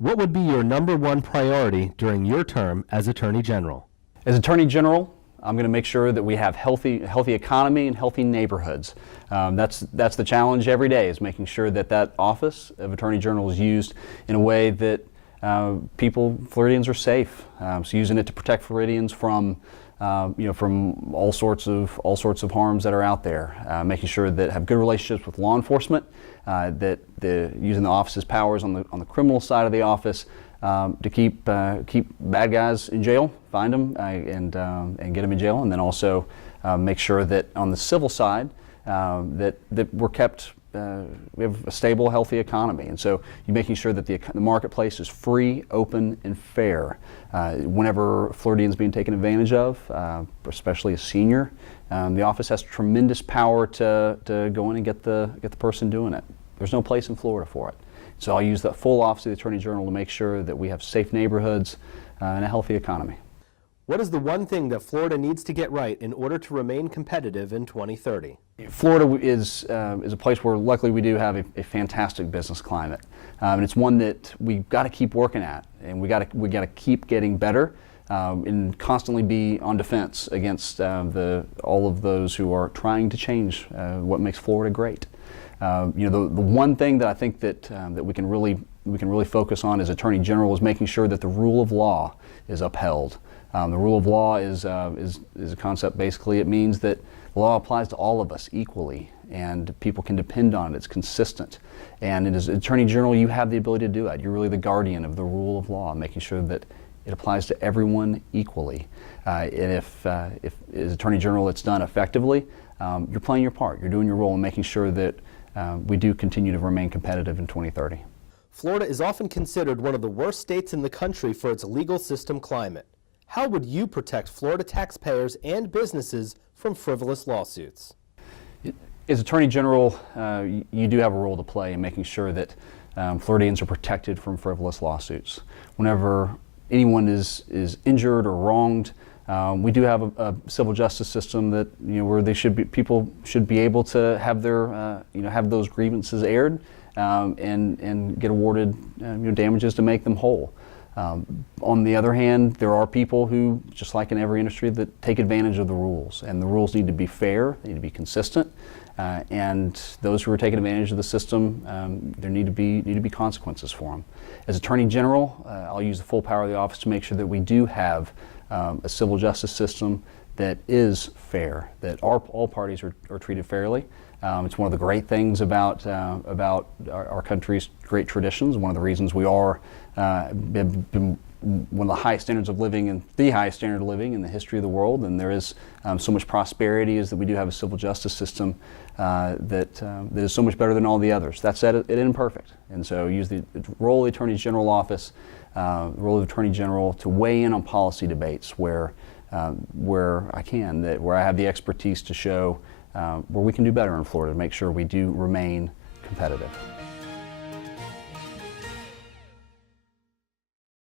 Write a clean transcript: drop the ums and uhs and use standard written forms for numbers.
What would be your number one priority during your term as Attorney General? As Attorney General, I'm going to make sure that we have healthy economy and healthy neighborhoods. That's the challenge every day, is making sure that that office of Attorney General is used in a way that Floridians are safe. So using it to protect Floridians from from all sorts of harms that are out there. Making sure that have good relationships with law enforcement. That using the office's powers on the criminal side of the office to keep bad guys in jail, find them and get them in jail, and then also make sure that on the civil side that we're kept. We have a stable, healthy economy, and so you're making sure that the marketplace is free, open, and fair. Whenever Floridians being taken advantage of, especially a senior, the office has tremendous power to go in and get the person doing it. There's no place in Florida for it. So I'll use the full office of the Attorney General to make sure that we have safe neighborhoods and a healthy economy. What is the one thing that Florida needs to get right in order to remain competitive in 2030? Florida is a place where luckily we do have a fantastic business climate, and it's one that we've got to keep working at, and we got to keep getting better and constantly be on defense against all of those who are trying to change what makes Florida great. The one thing that I think that we can really focus on as Attorney General is making sure that the rule of law is upheld. The rule of law is a concept. Basically, it means that the law applies to all of us equally, and people can depend on it. It's consistent, and as Attorney General, you have the ability to do that. You're really the guardian of the rule of law, making sure that it applies to everyone equally. And if as Attorney General it's done effectively, you're playing your part. You're doing your role in making sure that we do continue to remain competitive in 2030. Florida is often considered one of the worst states in the country for its legal system climate. How would you protect Florida taxpayers and businesses from frivolous lawsuits? As Attorney General, you do have a role to play in making sure that Floridians are protected from frivolous lawsuits. Whenever anyone is injured or wronged, we do have a civil justice system that where people should be able to have their have those grievances aired and get awarded damages to make them whole. On the other hand, there are people who, just like in every industry, that take advantage of the rules, and the rules need to be fair, they need to be consistent, and those who are taking advantage of the system, there need to be consequences for them. As Attorney General, I'll use the full power of the office to make sure that we do have a civil justice system that is fair, that all parties are treated fairly. It's one of the great things about our country's great traditions. One of the reasons we are been one of the highest standards of living and the highest standard of living in the history of the world, and there is so much prosperity, is that we do have a civil justice system that is so much better than all the others. That said, it isn't perfect, and so use the role of the Attorney General office, the role of the Attorney General to weigh in on policy debates where I can, where I have the expertise to show where we can do better in Florida to make sure we do remain competitive.